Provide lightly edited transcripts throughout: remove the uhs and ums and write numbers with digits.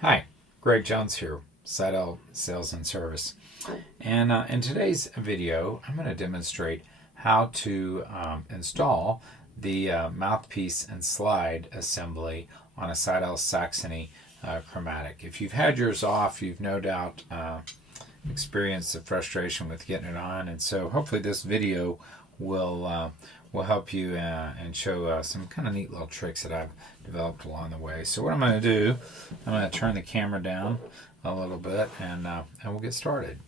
Hi, Greg Jones here, Seydel Sales and Service. And in today's video, I'm going to demonstrate how to install the mouthpiece and slide assembly on a Seydel Saxony chromatic. If you've had yours off, you've no doubt experienced the frustration with getting it on, and so hopefully this video will help you and show some kind of neat little tricks that I've developed along the way. So what I'm going to do, I'm going to turn the camera down a little bit and we'll get started.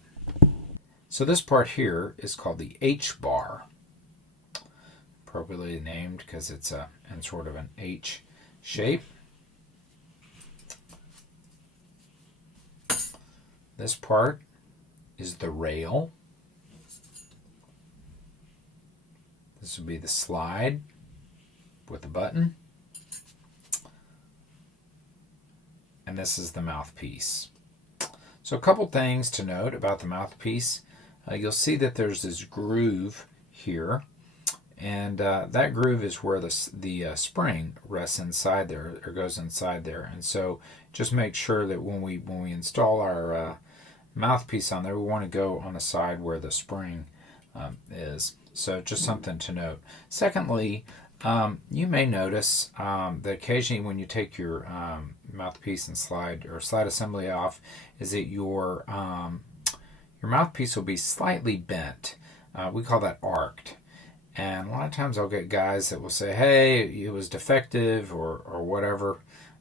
So this part here is called the H bar, appropriately named because it's in sort of an H shape. This part is the rail. This would be the slide with the button. And this is the mouthpiece. So a couple things to note about the mouthpiece. You'll see that there's this groove here. And that groove is where the spring rests inside there, or goes inside there. And so just make sure that when we install our mouthpiece on there, we want to go on the side where the spring is. So just something to note. Secondly, you may notice that occasionally when you take your mouthpiece and slide assembly off, is that your mouthpiece will be slightly bent. We call that arced. And a lot of times I'll get guys that will say, hey, it was defective or whatever.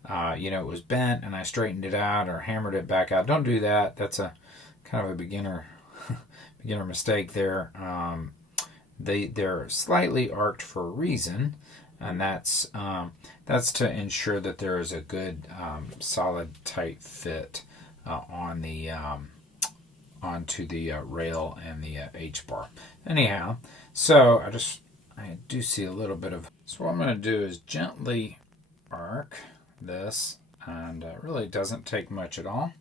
It was bent and I straightened it out or hammered it back out. Don't do that. That's a kind of a beginner mistake there. They're slightly arced for a reason, and that's to ensure that there is a good solid tight fit onto the rail and the H bar. Anyhow, so I do see a little bit of. So what I'm going to do is gently arc this, and it really doesn't take much at all.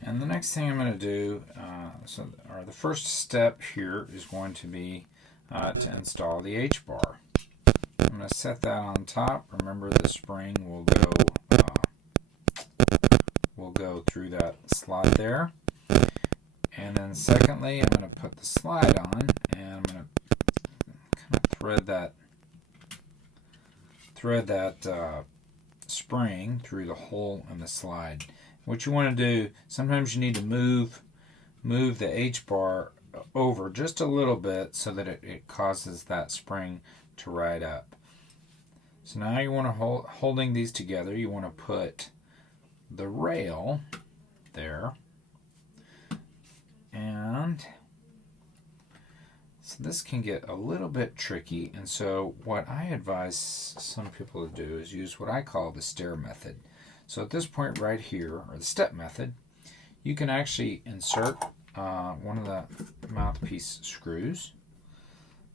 And the next thing I'm going to do, the first step here is going to be to install the H bar. I'm going to set that on top. Remember, the spring will go through that slot there. And then secondly, I'm going to put the slide on, and I'm going to kind of thread that spring through the hole in the slide. What you want to do, sometimes you need to move the H bar over just a little bit so that it causes that spring to ride up. So now you want to holding these together, you want to put the rail there. And so this can get a little bit tricky, and so what I advise some people to do is use what I call the stair method. So at this point right here, or the step method, you can actually insert one of the mouthpiece screws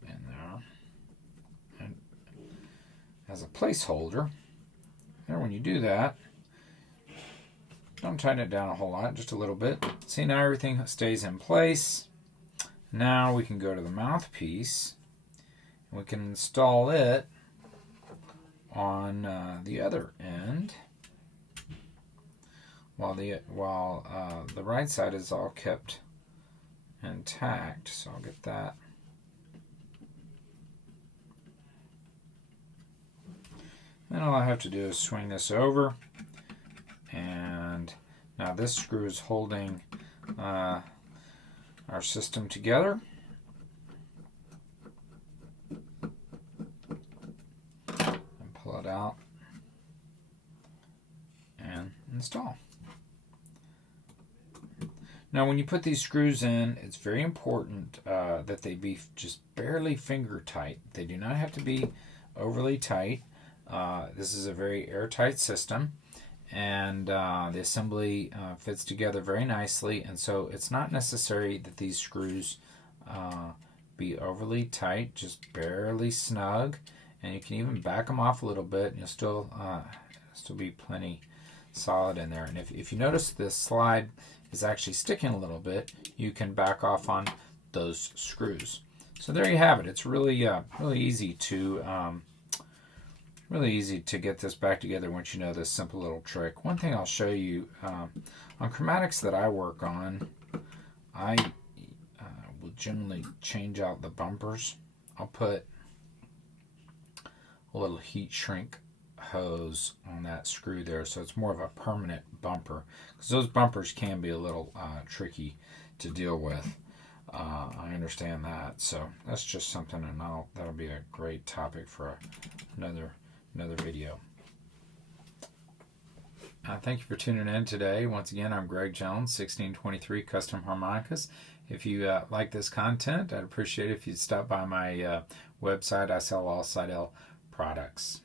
in there and as a placeholder. And when you do that, don't tighten it down a whole lot, just a little bit. See, now everything stays in place. Now we can go to the mouthpiece and we can install it on the other end. While the right side is all kept intact. So I'll get that. Then all I have to do is swing this over, and now this screw is holding our system together. And pull it out and install. Now when you put these screws in, it's very important that they be just barely finger tight. They do not have to be overly tight. This is a very airtight system, and the assembly fits together very nicely, and so it's not necessary that these screws be overly tight, just barely snug, and you can even back them off a little bit and you'll still be plenty solid in there. And if you notice this slide is actually sticking a little bit, you can back off on those screws. So there you have it. It's really easy to really easy to get this back together once you know this simple little trick. One thing I'll show you on chromatics that I work on, I will generally change out the bumpers. I'll put a little heat shrink hose on that screw there, so it's more of a permanent bumper, because those bumpers can be a little tricky to deal with. I understand that, so that's just something, and that'll be a great topic for another video. Thank you for tuning in today. Once again, I'm Greg Jones, 1623 Custom Harmonicas. If you like this content, I'd appreciate it if you'd stop by my website. I sell all Seydel products.